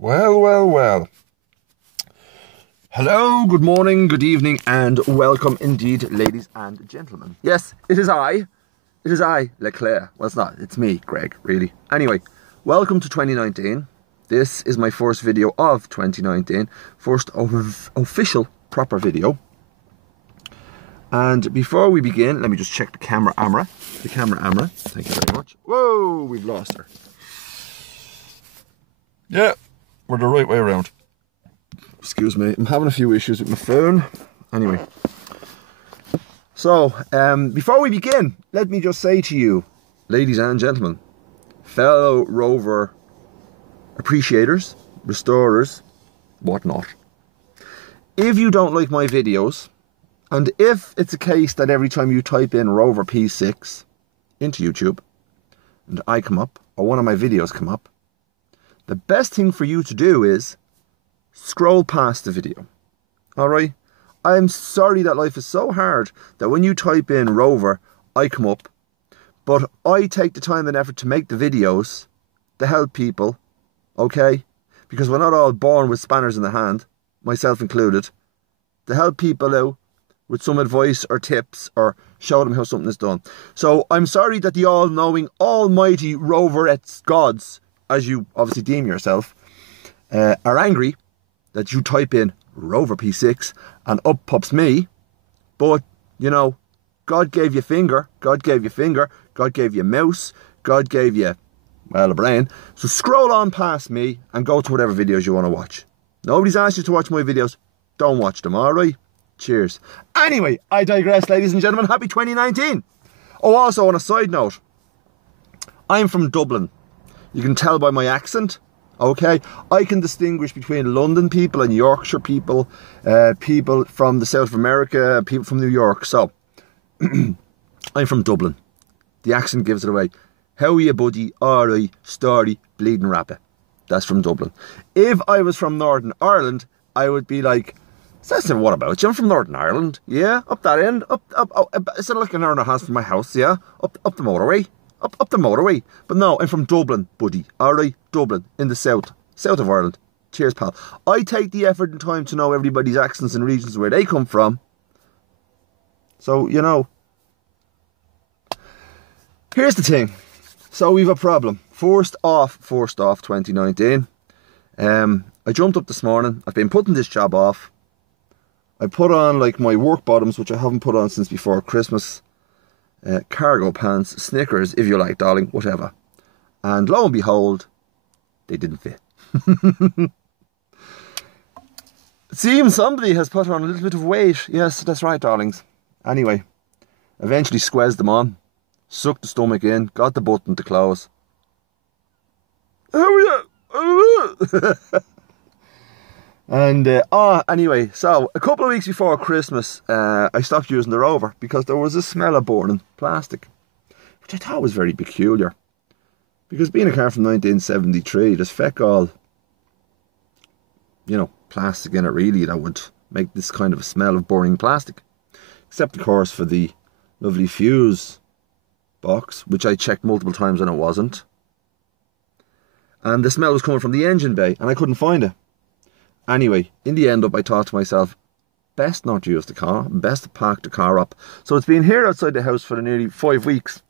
Well, well, well. Hello, good morning, good evening, and welcome indeed, ladies and gentlemen. Yes, it is I, Leclerc. Well, it's not, it's me, Greg, really. Anyway, welcome to 2019. This is my first video of 2019, first official proper video. And before we begin, let me just check the camera. Thank you very much. Whoa, we've lost her. Yeah, we're the right way around. Excuse me, I'm having a few issues with my phone. Anyway. So, before we begin, let me just say to you, ladies and gentlemen, fellow Rover appreciators, restorers, whatnot. If you don't like my videos, and if it's a case that every time you type in Rover P6 into YouTube, and I come up, or one of my videos come up, the best thing for you to do is scroll past the video. Alright? I'm sorry that life is so hard that when you type in Rover, I come up. But I take the time and effort to make the videos to help people. Okay? Because we're not all born with spanners in the hand, myself included. To help people out with some advice or tips or show them how something is done. So I'm sorry that the all-knowing, almighty Roverettes gods, as you obviously deem yourself, are angry that you type in Rover P6 and up pops me. But, you know, God gave you finger, God gave you finger, God gave you mouse, God gave you, well, a brain. So scroll on past me and go to whatever videos you want to watch. Nobody's asked you to watch my videos. Don't watch them, alright? Cheers. Anyway, I digress, ladies and gentlemen. Happy 2019. Oh, also on a side note, I'm from Dublin. You can tell by my accent, okay? I can distinguish between London people and Yorkshire people, people from the South of America, people from New York. So, I'm from Dublin. The accent gives it away. How are you, buddy? Alright, story, bleeding rapper. That's from Dublin. If I was from Northern Ireland, I would be like, what about you? I'm from Northern Ireland. Yeah, up that end. It's like an hour and a half from my house, yeah? Up the motorway. Up the motorway. But no, I'm from Dublin, buddy. Alright, Dublin, in the south of Ireland. Cheers, pal. I take the effort and time to know everybody's accents and regions where they come from. So, you know. Here's the thing. So we've a problem. First off, 2019. I jumped up this morning. I've been putting this job off. I put on like my work bottoms, which I haven't put on since before Christmas. Cargo pants, Snickers, if you like, darling, whatever. And lo and behold, they didn't fit. It seems somebody has put on a little bit of weight. Yes, that's right, darlings. Anyway, eventually squeezed them on, sucked the stomach in, got the button to close. Oh yeah. And, anyway, so a couple of weeks before Christmas, I stopped using the Rover because there was a smell of burning plastic, which I thought was very peculiar. Because being a car from 1973, there's feck all, you know, plastic in it really that would make this kind of a smell of burning plastic. Except, of course, for the lovely fuse box, which I checked multiple times and it wasn't. And the smell was coming from the engine bay, and I couldn't find it. Anyway, in the end up, I thought to myself, best not to use the car, best to park the car up. So it's been here outside the house for nearly 5 weeks.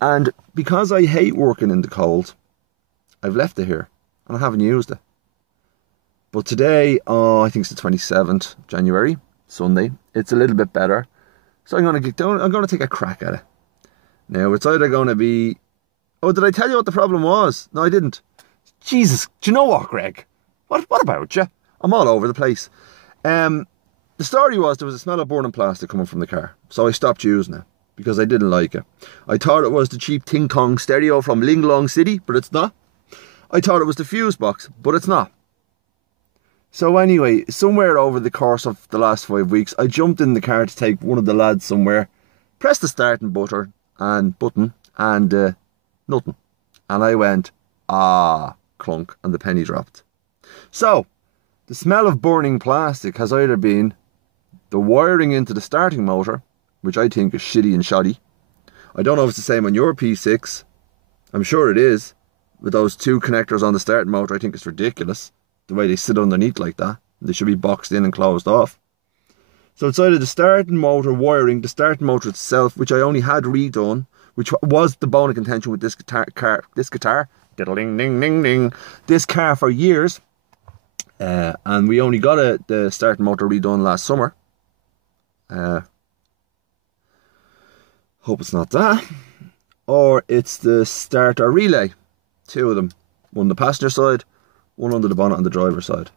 And because I hate working in the cold, I've left it here and I haven't used it. But today, I think it's the 27th January, Sunday, it's a little bit better. So I'm going to get down, I'm going to take a crack at it. Now, it's either going to be... Oh, did I tell you what the problem was? No, I didn't. Jesus, do you know what, Greg? What about you? I'm all over the place. The story was there was a smell of burning plastic coming from the car. So I stopped using it because I didn't like it. I thought it was the cheap Ting Tong stereo from Ling Long City, but it's not. I thought it was the fuse box, but it's not. So anyway, somewhere over the course of the last 5 weeks, I jumped in the car to take one of the lads somewhere, pressed the starting button and nothing. And I went, clunk, and the penny dropped. So, the smell of burning plastic has either been the wiring into the starting motor, which I think is shitty and shoddy. I don't know if it's the same on your P6. I'm sure it is. with those two connectors on the starting motor. I think it's ridiculous the way they sit underneath like that. They should be boxed in and closed off. So it's either the starting motor wiring, the starting motor itself, which I only had redone, which was the bone of contention with this guitar, diddling ding ding ding, this car for years, and we only got the starting motor redone last summer. Hope it's not that. Or it's the starter relay, two of them, one on the passenger side, one under the bonnet on the driver's side.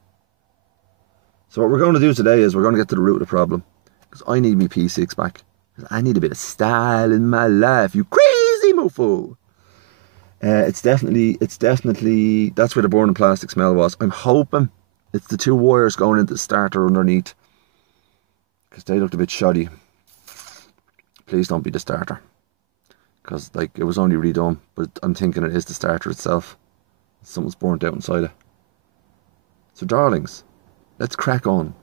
So what we're going to do today is we're going to get to the root of the problem, because I need my P6 back. I need a bit of style in my life, you crazy mofo. It's definitely, that's where the burning plastic smell was. I'm hoping it's the two wires going into the starter underneath, because they looked a bit shoddy. Please don't be the starter, because like it was only redone, but I'm thinking it is the starter itself. Something's burnt out inside it. So darlings, let's crack on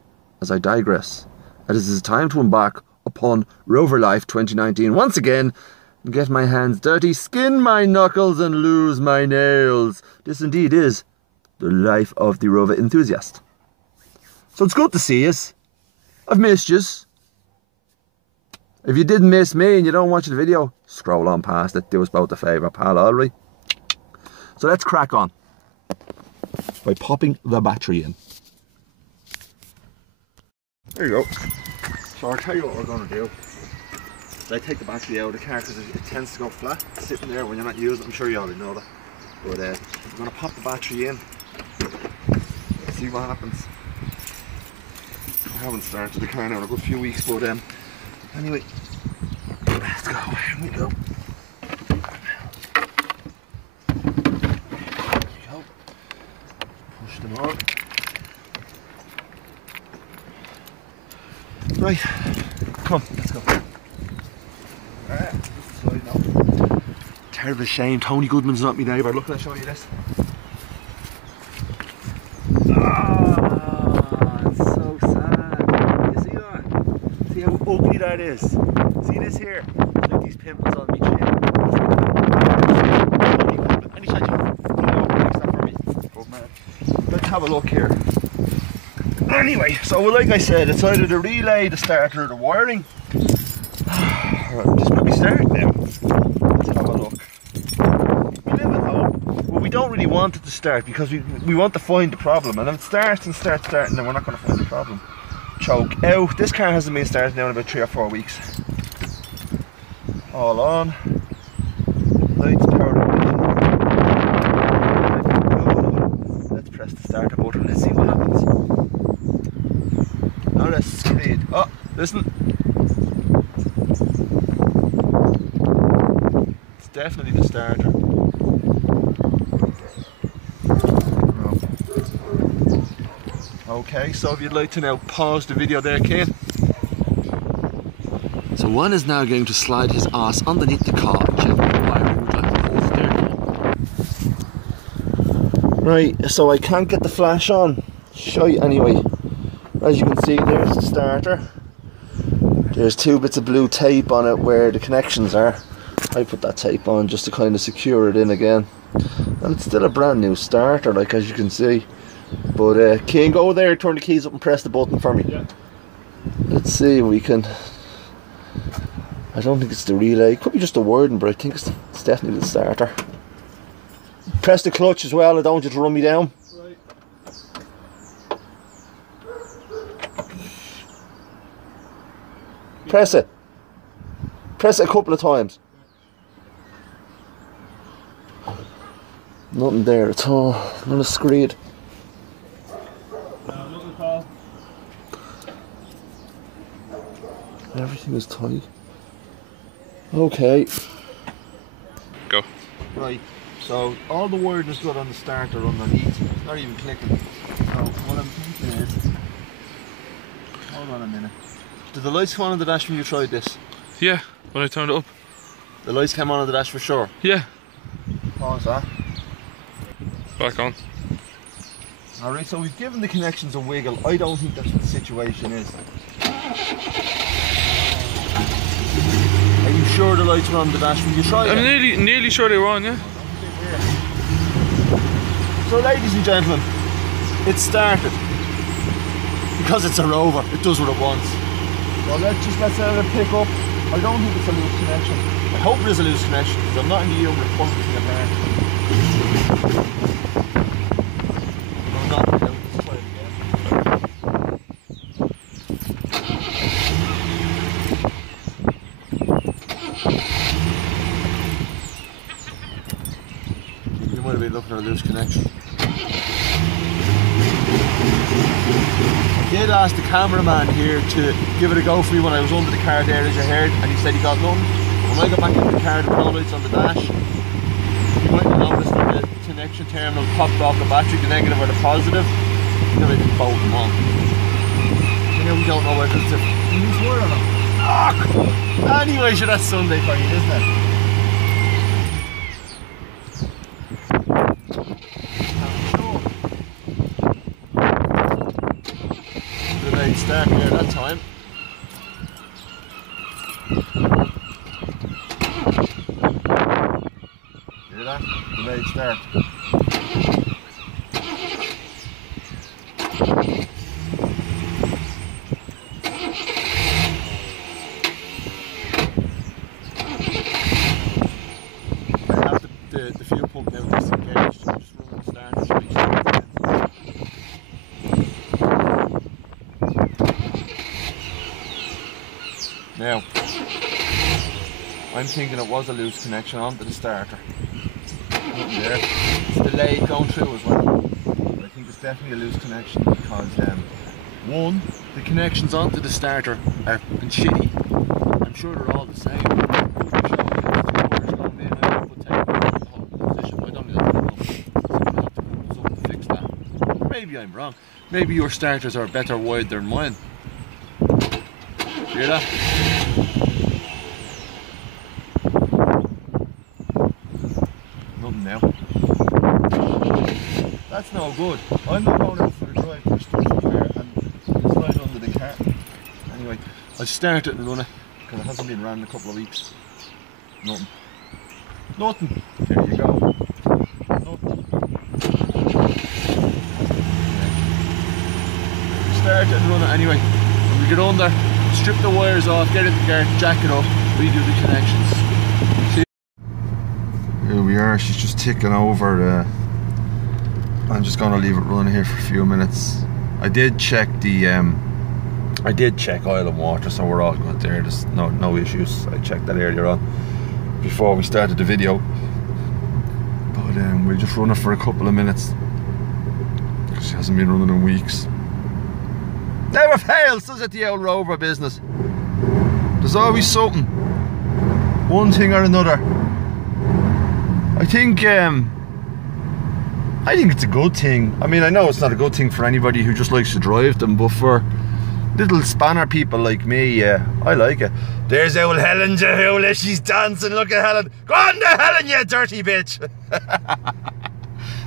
as I digress. It is time to embark upon Rover Life 2019 once again and get my hands dirty, skin my knuckles and lose my nails. This indeed is the life of the Rover enthusiast. So it's good to see us. I've missed yous. If you didn't miss me and you don't watch the video, scroll on past it, do us both a favour, pal, alright? So let's crack on by popping the battery in. There you go. So I'll tell you what we're going to do. I take the battery out of the car because it tends to go flat, sitting there when you're not using it. I'm sure you already know that. But I'm going to pop the battery in, see what happens. I haven't started the car now in a good few weeks, but anyway, let's go. Here we go. Push them on. Right, come on, let's go. Alright, slide now. Terrible shame, Tony Goodman's not my neighbour. Look, I'll show you this. Ah, it's so sad. You see that? See how ugly that is? See this here? It's like these pimples on my chin. Any chance you fix that for me? Oh, man. Let's have a look here. Anyway, so like I said, it's either the relay, the starter, or the wiring. Alright, just maybe start now. Let's have a look. We live at home. Well, we don't really want it to start because we want to find the problem. And if it starts and starts starting, then we're not going to find the problem. Choke out. This car hasn't been started now in about 3 or 4 weeks. All on. Lights, power. Let's press the starter button. Let's see what happens. Now let's speed. Oh, listen. It's definitely the starter. Okay, so if you'd like to now pause the video there, Kane. So one is now going to slide his ass underneath the car and check the wiring with like the whole steering wheel. Right, so I can't get the flash on. Show you anyway. As you can see, there's the starter. There's 2 bits of blue tape on it where the connections are. I put that tape on just to kind of secure it in again. And it's still a brand new starter, like as you can see. But King, go there, turn the keys up and press the button for me. Yeah. Let's see if we can... I don't think it's the relay. It could be just the wording, but I think it's definitely the starter. Press the clutch as well, I don't want you to run me down. Right. Press it. Press it a couple of times. Nothing there at all. Not a screed. Everything is tight. Okay. Go. Right. So all the wiring is good on the starter underneath. It's not even clicking. So what I'm thinking is, hold on a minute. Did the lights come on the dash when you tried this? Yeah, when I turned it up. The lights came on the dash for sure? Yeah. Pause that. Back on. Alright, so we've given the connections a wiggle. I don't think that's what the situation is. Are you sure the lights were on the dash when you tried it? I'm nearly sure they were on, yeah. So ladies and gentlemen, it started. Because it's a Rover, it does what it wants. Well, let's let it pick up. I don't think it's a loose connection. I hope it is a loose connection because I'm not in the humour of pulling it apart. I'm not going to try it again. You might have been looking at a loose connection. I did ask the cameraman here to give it a go for me when I was under the car there, as you heard, and he said he got nothing. When I got back into the car, the tail lights on the dash, you might have noticed that the connection terminal popped off the battery, the negative or the positive. Then I didn't bolt them on. You know, we don't know whether it's a loose wire or not. Ah, cool. Anyway, sure, that's Sunday for you, isn't it? Delayed start there that time. Hear that? Delayed start. I have the fuel pump now disengaged. Just run the starter so you start. Now, I'm thinking it was a loose connection onto the starter. Nothing there. It's delayed going through as well. But I think it's definitely a loose connection because one, the connections onto the starter are fucking shitty. I'm sure they're all the same. Maybe I'm wrong. Maybe your starters are better wired than mine. Hear that? Nothing now. That's no good. I'm not going out for the drive to start somewhere and it's right under the car. Anyway, I'll start it and run it because it hasn't been ran in a couple of weeks. Nothing. Nothing. There you go. Nothing. Start it and run it anyway. When we get under, strip the wires off, get it in the car, jack it up, redo the connections. See? Here we are, she's just ticking over. I'm just going to leave it running here for a few minutes. I did check oil and water, so we're all good there. There's no issues. I checked that earlier on before we started the video. But we'll just run it for a couple of minutes because she hasn't been running in weeks. Never fails, does it, the old Rover business? There's always something. One thing or another. I think it's a good thing. I mean, I know it's not a good thing for anybody who just likes to drive them, but for little spanner people like me, yeah, I like it. There's old Helen Jahula, she's dancing, look at Helen. Go on to Helen, you dirty bitch. And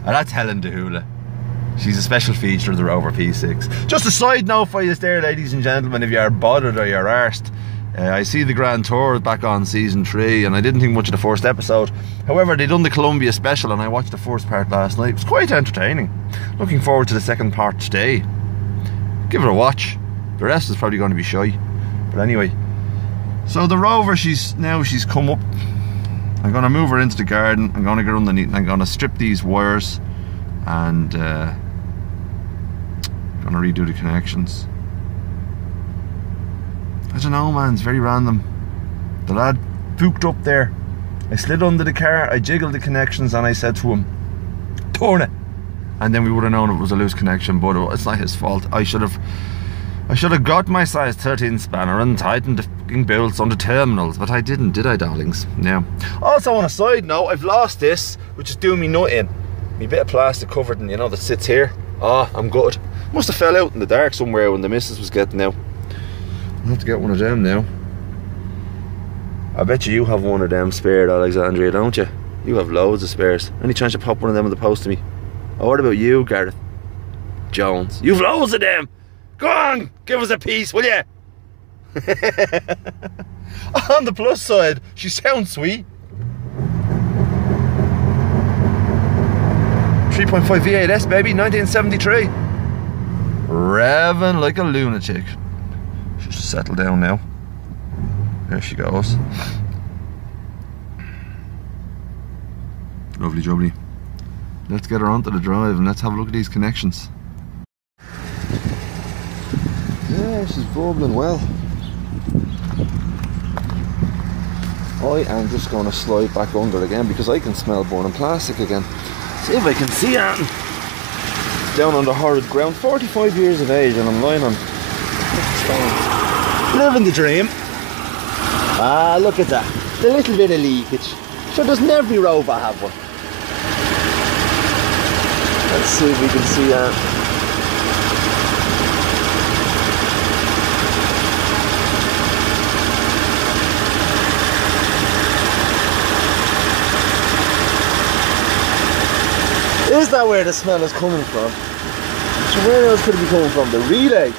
that's Helen Jahula. She's a special feature of the Rover P6. Just a side note for you there, ladies and gentlemen, if you are bothered or you're arsed, I see the Grand Tour is back on season 3 and I didn't think much of the first episode. However, they done the Columbia special and I watched the first part last night. It was quite entertaining. Looking forward to the second part today. Give it a watch. The rest is probably going to be shy. But anyway, so the Rover, she's come up. I'm going to move her into the garden. I'm going to get underneath and I'm going to strip these wires and going to redo the connections. I don't know, man, it's very random. The lad pooked up there. I slid under the car, I jiggled the connections and I said to him, turn it. And then we would have known it was a loose connection, but it's not his fault. I should have got my size 13 spanner and tightened the fucking bolts on the terminals, but I didn't, did I, darlings? Yeah. Also, on a side note, I've lost this, which is doing me nutting. Me bit of plastic covered in, that sits here. Ah, I'm good. Must have fell out in the dark somewhere when the missus was getting out. I'll have to get one of them now. I bet you have one of them spared, Alexandria, don't you? You have loads of spares. Any chance you pop one of them in the post to me? Oh, what about you, Gareth Jones? You've loads of them! Go on, give us a piece, will you? On the plus side, she sounds sweet. 3.5 V8S, baby, 1973. Revving like a lunatic. She'll settle down now. There she goes. Lovely jubbly. Let's get her onto the drive and let's have a look at these connections. Yeah, she's bubbling well. I am just going to slide back under again because I can smell burning plastic again. See if I can see it. Down on the horrid ground. 45 years of age and I'm lying on stones. Living the dream. Ah, look at that. The little bit of leakage. Sure, doesn't every Rover have one? Let's see if we can see that. Is that where the smell is coming from? So where else could it be coming from? The relay?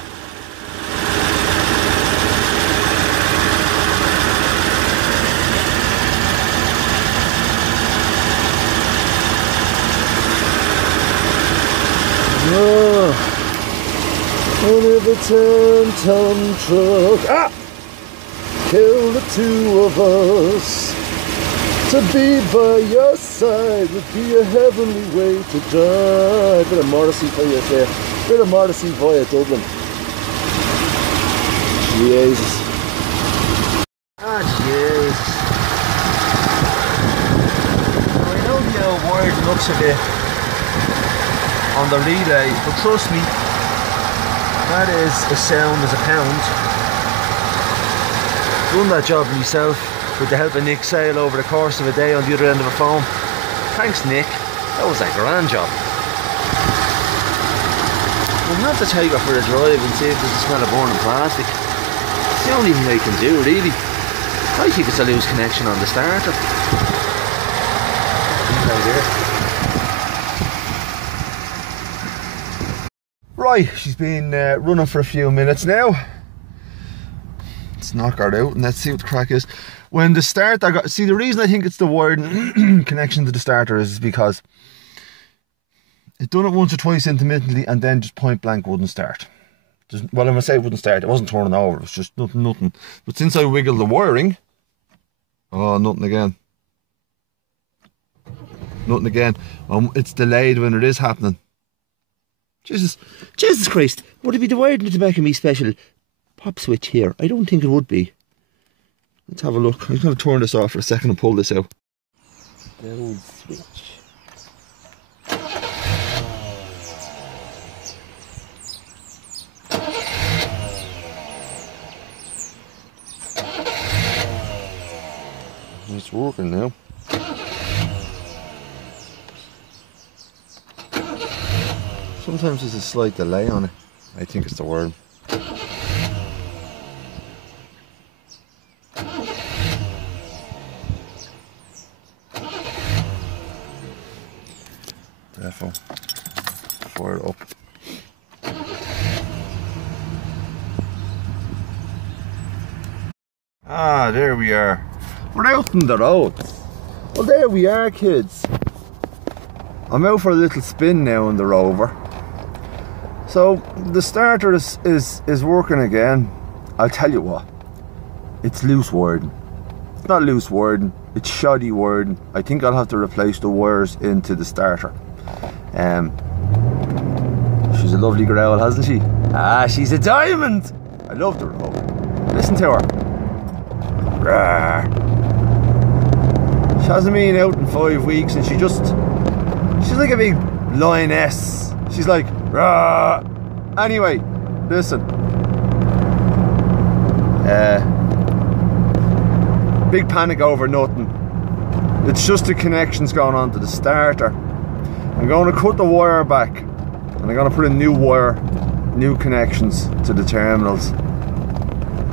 Oh, and every 10-ton truck kill the two of us. To be by your side would be a heavenly way to die. Bit of Morrissey for you there. Bit of Morrissey via Dublin. Jesus. Ah, Jesus. I know the old word looks a bit on the relay, but trust me, that is as sound as a pound. Done that job myself with the help of Nick Sale over the course of a day on the other end of a phone. Thanks, Nick. That was a grand job. I'm going to have to take her for a drive and see if there's a smell of burning plastic. It's the only thing I can do, really. I think it's a loose connection on the starter. Right, she's been running for a few minutes now. Let's knock her out and let's see what the crack is. When the starter got, see, the reason I think it's the wired connection to the starter is because it done it once or twice intermittently and then just point blank wouldn't start. Just, well, I'm gonna say it wouldn't start. It wasn't turning over. It was just nothing. But since I wiggled the wiring, oh, nothing again. Nothing again. It's delayed when it is happening. Jesus Christ! Would it be the wiring at the back of me special pop switch here? I don't think it would be. Let's have a look. I'm going to turn this off for a second and pull this out. Down switch. It's working now. Sometimes there's a slight delay on it. I think it's the word. Therefore, fire it up. Ah, there we are. We're out on the road. Well, there we are, kids. I'm out for a little spin now on the Rover. So the starter is working again. I'll tell you what, it's loose wiring. It's not loose wiring, it's shoddy wiring. I think I'll have to replace the wires into the starter. She's a lovely girl, hasn't she? Ah, she's a diamond. I love the Rover. Listen to her. Rawr. She hasn't been out in 5 weeks and she's like a big lioness. She's like, rah. Anyway, listen. Big panic over nothing. It's just the connections going on to the starter. I'm going to cut the wire back and I'm going to put in new wire, new connections to the terminals,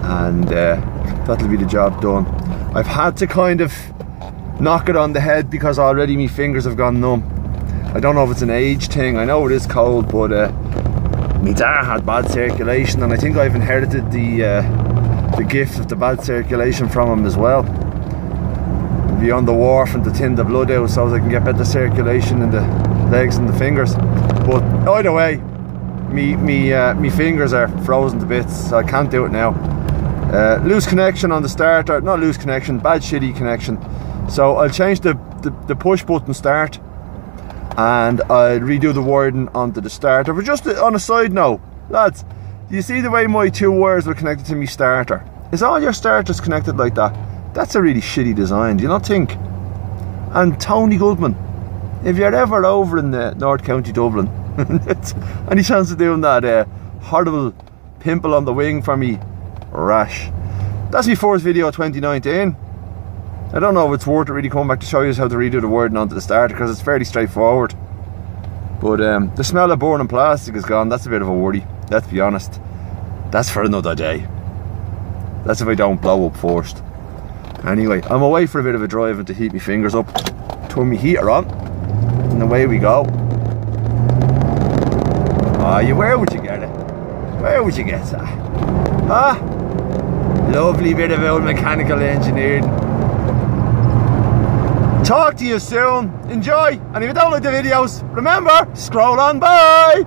and that'll be the job done. I've had to kind of knock it on the head because already my fingers have gone numb. I don't know if it's an age thing. I know it is cold, but my dad had bad circulation and I think I've inherited the gift of the bad circulation from him as well. I'll be on the wharf and to thin the blood out so I can get better circulation in the legs and the fingers. But either way, me fingers are frozen to bits, so I can't do it now. Loose connection on the starter, not loose connection, bad shitty connection. So I'll change the push button start, and I'll redo the wiring onto the starter. But just on a side note, lads, you see the way my 2 wires were connected to me starter? Is all your starters connected like that? That's a really shitty design, do you not think? And Tony Goodman, if you're ever over in North County Dublin, any chance of doing that horrible pimple on the wing for me rash? That's my first video of 2019. I don't know if it's worth it really coming back to show you how to redo the wording onto the starter, because it's fairly straightforward. But the smell of burning plastic is gone. That's a bit of a worry, let's be honest. That's for another day. That's if I don't blow up first. Anyway, I'm away for a bit of a drive and to heat my fingers up. Turn my heater on, and away we go. Where would you get it? Where would you get that? Huh? Lovely bit of old mechanical engineering. Talk to you soon. Enjoy. And if you don't like the videos, remember, scroll on by.